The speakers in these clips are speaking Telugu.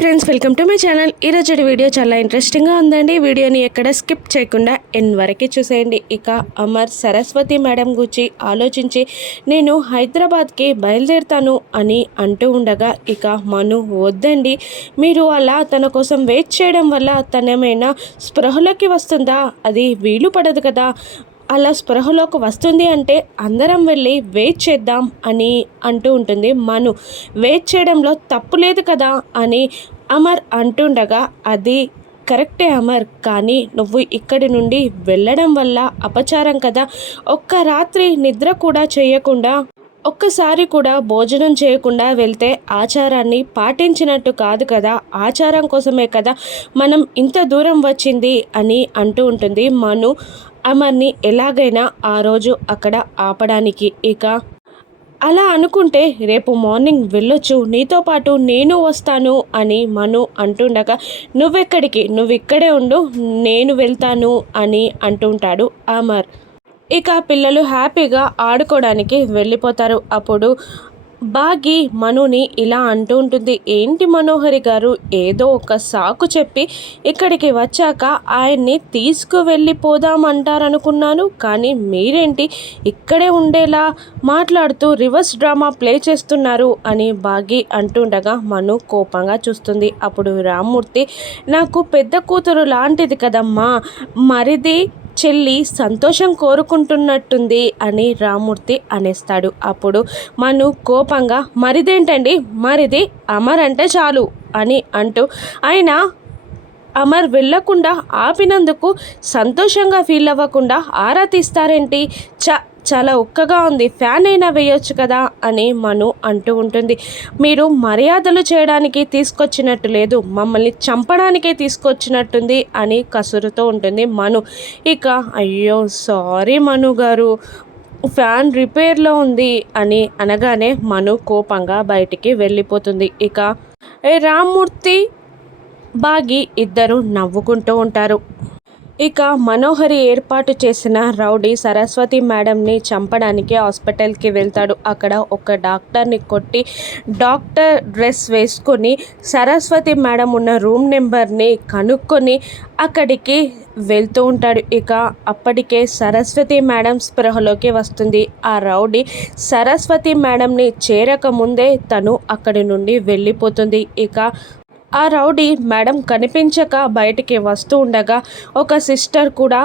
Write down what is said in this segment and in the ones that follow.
Friends, welcome to my channel. ఈరోజు వీడియో చాలా ఇంట్రెస్టింగ్గా ఉందండి. వీడియోని ఎక్కడ స్కిప్ చేయకుండా ఎండ్ వరకు చూసేయండి. ఇక అమర్ సరస్వతి మేడం గురించి ఆలోచించి నేను హైదరాబాద్కి బయలుదేరుతాను అని అంటూ ఉండగా ఇక మను వద్దండి, మీరు అలా తన కోసం వెయిట్ చేయడం వల్ల తనేమైనా స్పృహలోకి వస్తుందా? అది వీలు పడదు కదా. అలా స్పృహలోకి వస్తుంది అంటే అందరం వెళ్ళి వెయిట్ చేద్దాం అని అంటూ ఉంటుంది మను. వెయిట్ చేయడంలో తప్పు లేదు కదా అని అమర్ అంటుండగా, అది కరెక్టే అమర్, కానీ నువ్వు ఇక్కడి నుండి వెళ్ళడం వల్ల అపచారం కదా. ఒక్క రాత్రి నిద్ర కూడా చేయకుండా, ఒక్కసారి కూడా భోజనం చేయకుండా వెళ్తే ఆచారాన్ని పాటించినట్టు కాదు కదా. ఆచారం కోసమే కదా మనం ఇంత దూరం వచ్చింది అని అంటూ ఉంటుంది మను అమర్ని ఎలాగైనా ఆ రోజు అక్కడ ఆపడానికి. ఇక అలా అనుకుంటే రేపు మార్నింగ్ వెళ్ళొచ్చు, నీతో పాటు నేను వస్తాను అని మను అంటుండగా, నువ్వెక్కడికి, నువ్వు ఇక్కడే ఉండు, నేను వెళ్తాను అని అంటుంటాడు అమర్. ఇక పిల్లలు హ్యాపీగా ఆడుకోవడానికి వెళ్ళిపోతారు. అప్పుడు బాగి మనుని ఇలా అంటూ ఉంటుంది, ఏంటి మనోహరి గారు, ఏదో ఒక సాకు చెప్పి ఇక్కడికి వచ్చాక ఆయన్ని తీసుకువెళ్ళిపోదామంటారనుకున్నాను, కానీ మీరేంటి ఇక్కడే ఉండేలా మాట్లాడుతూ రివర్స్ డ్రామా ప్లే చేస్తున్నారు అని బాగి అంటుండగా మను కోపంగా చూస్తుంది. అప్పుడు రామ్మూర్తి, నాకు పెద్ద కూతురు లాంటిది కదమ్మా, మరిది చెల్లి సంతోషం కోరుకుంటున్నట్టుంది అని రామ్మూర్తి అనేస్తాడు. అప్పుడు మను కోపంగా, మరిదేంటండి, మరిది అమర్ అంటే చాలు అని అంటూ ఆయన అమర్ వెళ్ళకుండా ఆపినందుకు సంతోషంగా ఫీల్ అవ్వకుండా ఆరా తీస్తారేంటి, చాలా ఉక్కగా ఉంది, ఫ్యాన్ అయినా వేయొచ్చు కదా అని మను అంటూ ఉంటుంది. మీరు మర్యాదలు చేయడానికి తీసుకొచ్చినట్టు లేదు, మమ్మల్ని చంపడానికే తీసుకొచ్చినట్టుంది అని కసురుతూ ఉంటుంది మను. ఇక అయ్యో సారీ మను గారు, ఫ్యాన్ రిపేర్లో ఉంది అని అనగానే మను కోపంగా బయటికి వెళ్ళిపోతుంది. ఇక రామ్మూర్తి బాగి ఇద్దరు నవ్వుకుంటూ ఉంటారు. ఇక మనోహరి ఏర్పాటు చేసిన రౌడీ సరస్వతి మేడంని చంపడానికి హాస్పిటల్కి వెళ్తాడు. అక్కడ ఒక డాక్టర్ని కొట్టి డాక్టర్ డ్రెస్ వేసుకొని సరస్వతి మేడం ఉన్న రూమ్ నెంబర్ని కనుక్కొని అక్కడికి వెళ్తూ ఉంటాడు. ఇక అప్పటికే సరస్వతి మేడం స్పృహలోకి వస్తుంది. ఆ రౌడీ సరస్వతి మేడంని చేరకముందే తను అక్కడి నుండి వెళ్ళిపోతుంది. ఇక ఆ రౌడీ మేడం కనిపించక బయటికి వస్తూ ఉండగా ఒక సిస్టర్ కూడా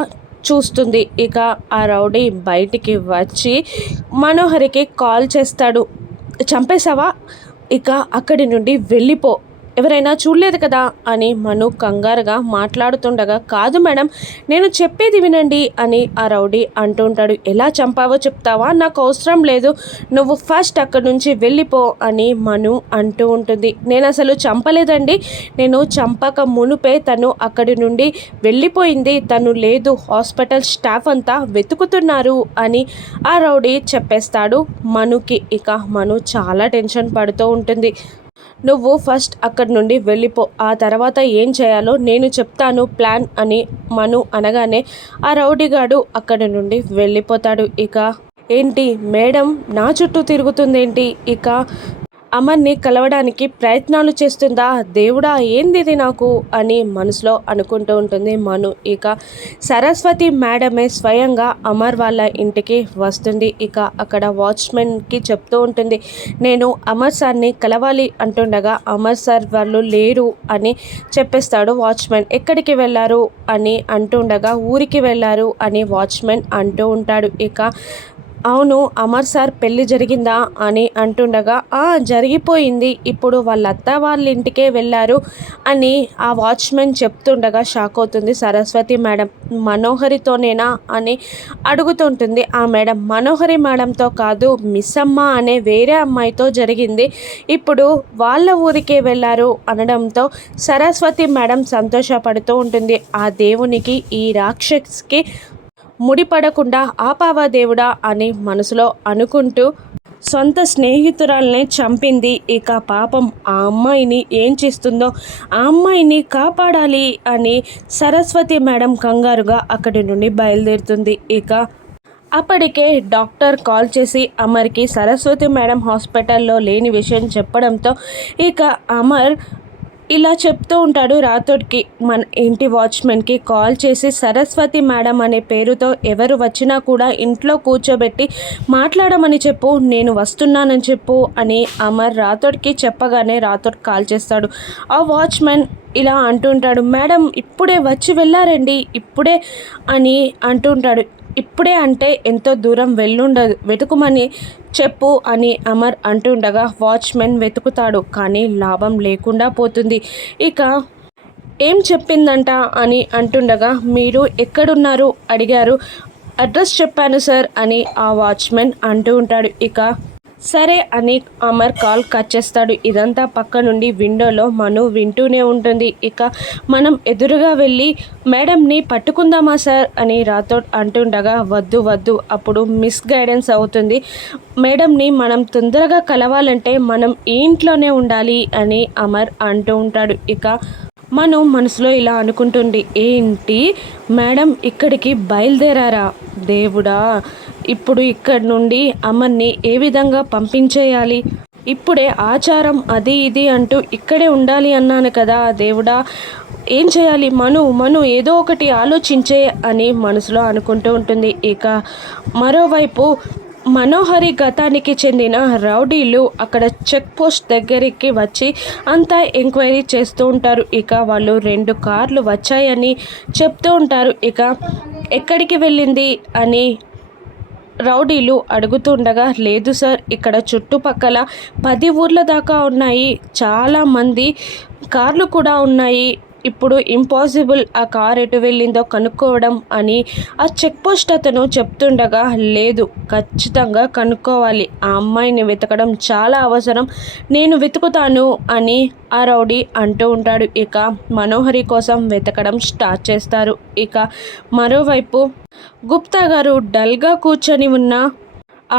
చూస్తుంది. ఇక ఆ రౌడీ బయటికి వచ్చి మనోహరికి కాల్ చేస్తాడు, చంపేశావా, ఇక అక్కడి నుండి వెళ్ళిపో, ఎవరైనా చూడలేదు కదా అని మను కంగారుగా మాట్లాడుతుండగా, కాదు మేడం, నేను చెప్పేది వినండి అని ఆ రౌడీ అంటుంటాడు. ఎలా చంపావో చెప్తావా, నాకు అవసరం లేదు, నువ్వు ఫస్ట్ అక్కడి నుంచి వెళ్ళిపో అని మను అంటూ ఉంటుంది. నేను అసలు చంపలేదండి, నేను చంపక మునుపే తను అక్కడి నుండి వెళ్ళిపోయింది, తను లేదు, హాస్పిటల్ స్టాఫ్ అంతా వెతుకుతున్నారు అని ఆ రౌడీ చెప్పేస్తాడు మనుకి. ఇక మను చాలా టెన్షన్ పడుతూ ఉంటుంది. నువ్వు ఫస్ట్ అక్కడి నుండి వెళ్ళిపో, ఆ తర్వాత ఏం చేయాలో నేను చెప్తాను ప్లాన్ అని మను అనగానే ఆ రౌడీగాడు అక్కడి నుండి వెళ్ళిపోతాడు. ఇక ఏంటి మేడం నా చుట్టూ తిరుగుతుందేంటి, ఇక అమర్ని కలవడానికి ప్రయత్నాలు చేస్తుందా, దేవుడా ఏంది నాకు అని మనసులో అనుకుంటూ ఉంటుంది మను. ఇక సరస్వతి మేడమే స్వయంగా అమర్ వాళ్ళ ఇంటికి వస్తుంది. ఇక అక్కడ వాచ్మెన్కి చెప్తూ ఉంటుంది, నేను అమర్ సార్ని కలవాలి అంటుండగా అమర్ సార్ వాళ్ళు లేరు అని చెప్పేస్తాడు వాచ్మెన్. ఎక్కడికి వెళ్ళారు అని అంటుండగా ఊరికి వెళ్ళారు అని వాచ్మెన్ అంటూ ఉంటాడు. ఇక అవును అమర్ సార్ పెళ్ళి జరిగిందా అని అంటుండగా, జరిగిపోయింది, ఇప్పుడు వాళ్ళ అత్త వాళ్ళ ఇంటికే వెళ్ళారు అని ఆ వాచ్మెన్ చెప్తుండగా షాక్ అవుతుంది సరస్వతి మేడం. మనోహరితోనేనా అని అడుగుతుంటుంది ఆ మేడం. మనోహరి మేడంతో కాదు, మిస్ అమ్మ అనే వేరే అమ్మాయితో జరిగింది, ఇప్పుడు వాళ్ళ ఊరికే వెళ్ళారు అనడంతో సరస్వతి మేడం సంతోషపడుతూ ఉంటుంది. ఆ దేవునికి ఈ రాక్షస్కి ముడిపడకుండా ఆపావా దేవుడా అని మనసులో అనుకుంటూ సొంత స్నేహితురాల్ని చంపింది, ఇక పాపం ఆ అమ్మాయిని ఏం చేస్తుందో, ఆ అమ్మాయిని కాపాడాలి అని సరస్వతి మేడం కంగారుగా అక్కడి నుండి బయలుదేరుతుంది. ఇక అప్పటికే డాక్టర్ కాల్ చేసి అమర్కి సరస్వతి మేడం హాస్పిటల్లో లేని విషయం చెప్పడంతో ఇక అమర్ ఇలా చెప్తూ ఉంటాడు రాథోడ్కి. మన ఇంటి వాచ్మెన్కి కాల్ చేసి సరస్వతి మేడం అనే పేరుతో ఎవరు వచ్చినా కూడా ఇంట్లో కూర్చోబెట్టి మాట్లాడమని చెప్పు, నేను వస్తున్నానని చెప్పు అని అమర్ రాథోడ్కి చెప్పగానే రాథోడ్ కాల్ చేస్తాడు. ఆ వాచ్మెన్ ఇలా అంటుంటాడు, మేడం ఇప్పుడే వచ్చి వెళ్ళారండి ఇప్పుడే అని అంటుంటాడు. ఇప్పుడే అంటే ఎంతో దూరం వెళ్ళుండదు, వెతుకుమని చెప్పు అని అమర్ అంటుండగా వాచ్మెన్ వెతుకుతాడు. కానీ లాభం లేకుండా పోతుంది. ఇక ఏం చెప్పిందంట అని అంటుండగా, మీరు ఎక్కడున్నారు అడిగారు, అడ్రస్ చెప్పాను సార్ అని ఆ వాచ్మెన్ అంటూ ఉంటాడు. ఇక సరే అని అమర్ కాల్ కట్ చేస్తాడు. ఇదంతా పక్క నుండి విండోలో మను వింటూనే ఉంటుంది. ఇక మనం ఎదురుగా వెళ్ళి మేడంని పట్టుకుందామా సార్ అని రాథోడ్ అంటుండగా, వద్దు వద్దు అప్పుడు మిస్ గైడెన్స్ అవుతుంది, మేడంని మనం తొందరగా కలవాలంటే మనం ఈ ఇంట్లోనే ఉండాలి అని అమర్ అంటూ ఉంటాడు. ఇక మను మనసులో ఇలా అనుకుంటుంది, ఏంటి మేడం ఇక్కడికి బయలుదేరారా, దేవుడా ఇప్పుడు ఇక్కడి నుండి అమర్ని ఏ విధంగా పంపించేయాలి, ఇప్పుడే ఆచారం అది ఇది అంటూ ఇక్కడే ఉండాలి అన్నాను కదా దేవుడా, ఏం చేయాలి, మను ఏదో ఒకటి ఆలోచించే అని మనసులో అనుకుంటూ ఉంటుంది. ఇక మరోవైపు మనోహరి గతానికి చెందిన రౌడీలు అక్కడ చెక్ పోస్ట్ దగ్గరికి వచ్చి అంతా ఎంక్వైరీ చేస్తూ ఉంటారు. ఇక వాళ్ళు 2 కార్లు వచ్చాయని చెప్తూ ఉంటారు. ఇక ఎక్కడికి వెళ్ళింది అని రౌడీలు అడుగుతుండగా, లేదు సార్ ఇక్కడ చుట్టుపక్కల 10 ఊర్ల దాకా ఉన్నాయి, చాలామంది కార్లు కూడా ఉన్నాయి, ఇప్పుడు ఇంపాసిబుల్ ఆ కార్ ఎటు వెళ్ళిందో కనుక్కోవడం అని ఆ చెక్ పోస్ట్ అతను చెప్తుండగా, లేదు ఖచ్చితంగా కనుక్కోవాలి, ఆ అమ్మాయిని వెతకడం చాలా అవసరం, నేను వెతుకుతాను అని ఆ రౌడీ అంటూ ఉంటాడు. ఇక మనోహరి కోసం వెతకడం స్టార్ట్ చేస్తారు. ఇక మరోవైపు గుప్తా గారు డల్గా కూర్చొని ఉన్న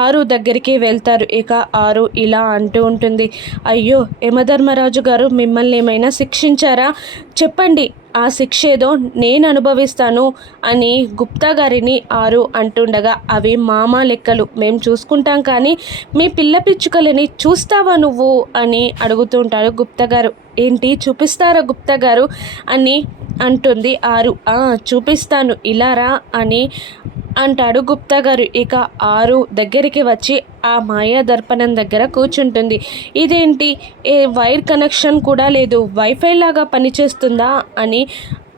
ఆరు దగ్గరికి వెళ్తారు. ఇక ఆరు ఇలా అంటూ ఉంటుంది, అయ్యో యమధర్మరాజు గారు మిమ్మల్ని ఏమైనా శిక్షించారా, చెప్పండి ఆ శిక్ష ఏదో నేను అనుభవిస్తాను అని గుప్తా గారిని ఆరు అంటుండగా, అవి మామా లెక్కలు మేము చూసుకుంటాం, కానీ మీ పిల్ల పిచ్చుకలని చూస్తావా నువ్వు అని అడుగుతుంటారు గుప్తా గారు. ఏంటి చూపిస్తారా గుప్తా గారు అని అంటుంది ఆరు. చూపిస్తాను ఇలారా అని అంటాడు గుప్తా గారు. ఇక ఆరు దగ్గరికి వచ్చి ఆ మాయా దర్పణం దగ్గర కూర్చుంటుంది. ఇదేంటి వైర్ కనెక్షన్ కూడా లేదు, వైఫై లాగా పనిచేస్తుందా అని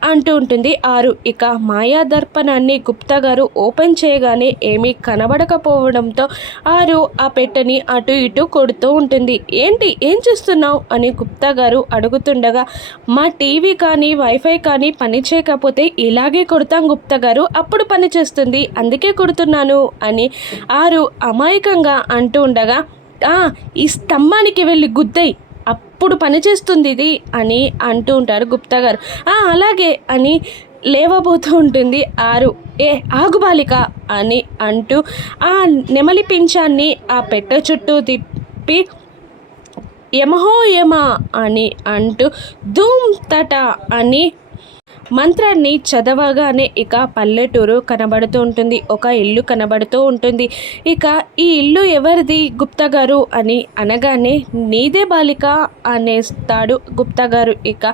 అంటూ ఉంటుంది ఆరు. ఇక మాయా దర్పణాన్ని గుప్తా గారు ఓపెన్ చేయగానే ఏమీ కనబడకపోవడంతో ఆరు ఆ పెట్టెని అటు ఇటు కొడుతూ ఉంటుంది. ఏంటి ఏం చేస్తున్నావు అని గుప్తా గారు అడుగుతుండగా, మా టీవీ కానీ వైఫై కానీ పని చేయకపోతే ఇలాగే కొడతాం గుప్తా గారు, అప్పుడు పని చేస్తుంది, అందుకే కొడుతున్నాను అని ఆరు అమాయకంగా అంటూ ఉండగా, ఈ స్తంభానికి వెళ్ళి గుద్దై అప్పుడు పనిచేస్తుంది ఇది అని అంటూ ఉంటారు గుప్తా గారు. అలాగే అని లేవబోతూ ఉంటుంది ఆరు. ఆగు బాలిక అని అంటూ ఆ నెమలి పింఛాన్ని ఆ పెట్టె చుట్టూ తిప్పి యమహో యమ అని అంటూ ధూమ్ తట అని మంత్రాన్ని చదవగానే ఇక పల్లెటూరు కనబడుతూ ఉంటుంది, ఒక ఇల్లు కనబడుతూ ఉంటుంది. ఇక ఈ ఇల్లు ఎవరిది గుప్తా గారు అని అనగానే, నీదే బాలిక అనేస్తాడు గుప్తా గారు. ఇక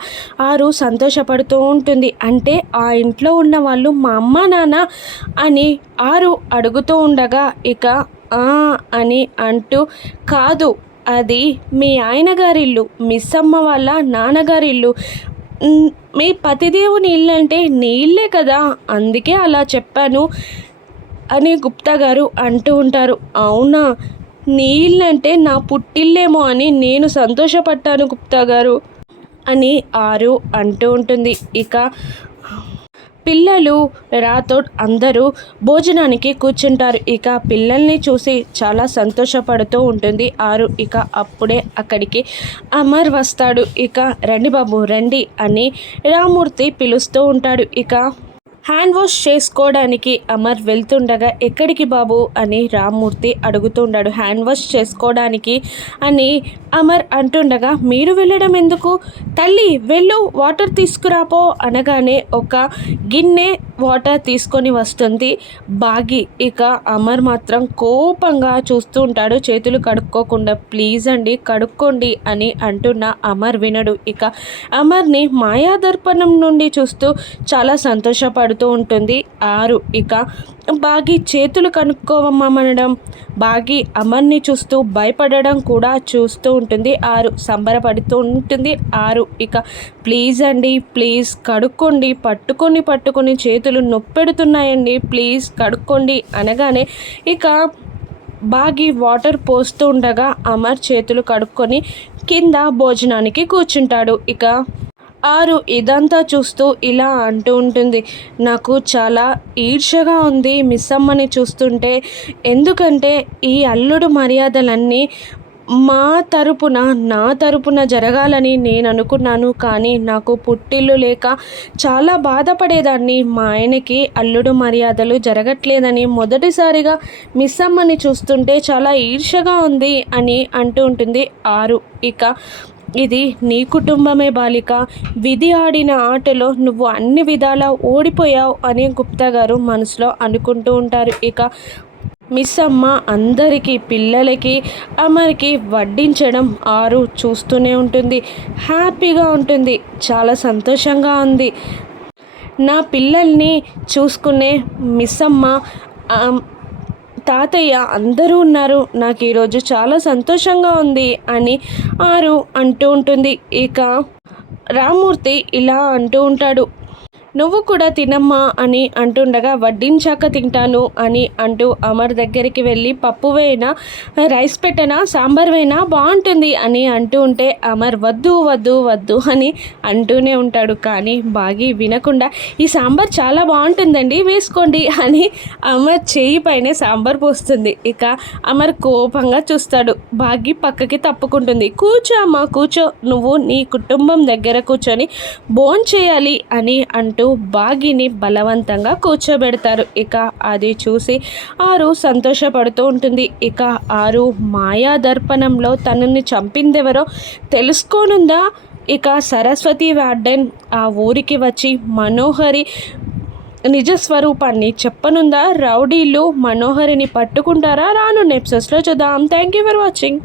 ఆరు సంతోషపడుతూ ఉంటుంది, అంటే ఆ ఇంట్లో ఉన్న వాళ్ళు మా అమ్మ నాన్న అని ఆరు అడుగుతూ ఉండగా, ఇక అని అంటూ, కాదు అది మీ ఆయన గారిల్లు, మిస్ అమ్మ వాళ్ళ నాన్నగారిల్లు, మీ పతిదేవుని ఇల్లు అంటే నీ ఇల్లే కదా, అందుకే అలా చెప్పాను అని గుప్తా గారు అంటూ ఉంటారు. అవునా, నీ ఇల్లు అంటే నా పుట్టిల్లేమో అని నేను సంతోషపడ్డాను గుప్తా గారు అని ఆరు అంటూ ఉంటుంది. ఇక పిల్లలు రాథోడ్ అందరూ భోజనానికి కూర్చుంటారు. ఇక పిల్లల్ని చూసి చాలా సంతోషపడుతూ ఉంటుంది ఆరు. ఇక అప్పుడే అక్కడికి అమర్ వస్తాడు. ఇక రండి బాబు రండి అని రామూర్తి పిలుస్తూ ఉంటాడు. ఇక హ్యాండ్ వాష్ చేసుకోవడానికి అమర్ వెళ్తుండగా ఎక్కడికి బాబు అని రామ్మూర్తి అడుగుతుంటాడు. హ్యాండ్ వాష్ చేసుకోవడానికి అని అమర్ అంటుండగా మీరు వెళ్ళడం ఎందుకు, తల్లి వెళ్ళు వాటర్ తీసుకురాపో అనగానే ఒక గిన్నె వాటర్ తీసుకొని వస్తుంది బాగి. ఇక అమర్ మాత్రం కోపంగా చూస్తూ ఉంటాడు, చేతులు కడుక్కోకుండా. ప్లీజ్ అండి కడుక్కోండి అని అంటున్న అమర్ వినడు. ఇక అమర్ని మాయాదర్పణం నుండి చూస్తూ చాలా సంతోషపడుతూ ఉంటుంది ఆరు. ఇక బాగి చేతులు కనుక్కోవమ్మనడం, బాగి అమర్ని చూస్తూ భయపడడం కూడా చూస్తూ ఉంటుంది ఆరు. సంబరపడుతూ ఉంటుంది ఆరు. ఇక ప్లీజ్ అండి ప్లీజ్ కడుక్కోండి, పట్టుకొని చేతులు నొప్పెడుతున్నాయండి, ప్లీజ్ కడుక్కోండి అనగానే ఇక బాగి వాటర్ పోస్తూ ఉండగా అమర్ చేతులు కడుక్కొని కింద భోజనానికి కూర్చుంటాడు. ఇక ఆరు ఇదంతా చూస్తూ ఇలా అంటూ ఉంటుంది, నాకు చాలా ఈర్ష్యగా ఉంది మిస్ అమ్మని చూస్తుంటే. ఎందుకంటే ఈ అల్లుడు మర్యాదలన్నీ నా తరపున జరగాలని నేను అనుకున్నాను. కానీ నాకు పుట్టిల్లు లేక చాలా బాధపడేదాన్ని. మా ఆయనకి అల్లుడు మర్యాదలు జరగట్లేదని మొదటిసారిగా మిస్ అమ్మని చూస్తుంటే చాలా ఈర్ష్యగా ఉంది అని అంటూ ఉంటుంది ఆరు. ఇక ఇది నీ కుటుంబమే బాలిక, విధి ఆడిన ఆటలో నువ్వు అన్ని విధాలా ఓడిపోయావు అని గుప్తా గారు మనసులో అనుకుంటూ ఉంటారు. ఇక మిస్ అమ్మ అందరికీ పిల్లలకి అమర్కి వడ్డించడం ఆరు చూస్తూనే ఉంటుంది. హ్యాపీగా ఉంటుంది, చాలా సంతోషంగా ఉంది. నా పిల్లల్ని చూసుకునే మిస్ అమ్మ తాతయ్య అందరూ ఉన్నారు, నాకు ఈరోజు చాలా సంతోషంగా ఉంది అని ఆరు అంటూ ఉంటుంది. ఇక రామ్మూర్తి ఇలా అంటూ ఉంటాడు, నువ్వు కూడా తినమ్మా అని అంటుండగా వడ్డించాక తింటాను అని అంటూ అమర్ దగ్గరికి వెళ్ళి పప్పు వేయినా, రైస్ పెట్టనా, సాంబార్ వేయినా బాగుంటుంది అని అంటూ ఉంటే అమర్ వద్దు వద్దు వద్దు అని అంటూనే ఉంటాడు. కానీ బాగి వినకుండా ఈ సాంబార్ చాలా బాగుంటుందండి వేసుకోండి అని అమర్ చేయి పైనే సాంబార్ పోస్తుంది. ఇక అమర్ కోపంగా చూస్తాడు, బాగి పక్కకి తప్పుకుంటుంది. కూర్చో అమ్మ కూర్చో, నువ్వు నీ కుటుంబం దగ్గర కూర్చొని భోంచేయాలి అని అంటూ బాగిని బలవంతంగా కూర్చోబెడతారు. ఇక అది చూసి ఆరు సంతోషపడుతూ ఉంటుంది. ఇక ఆరు మాయా దర్పణంలో తనని చంపిందెవరో తెలుసుకోనుందా. ఇక సరస్వతి వార్డెన్ ఆ ఊరికి వచ్చి మనోహరి నిజస్వరూపాన్ని చెప్పనుందా. రౌడీలు మనోహరిని పట్టుకుంటారా, రానున్న ఎపిసోడ్స్లో చూద్దాం. Thank you for watching.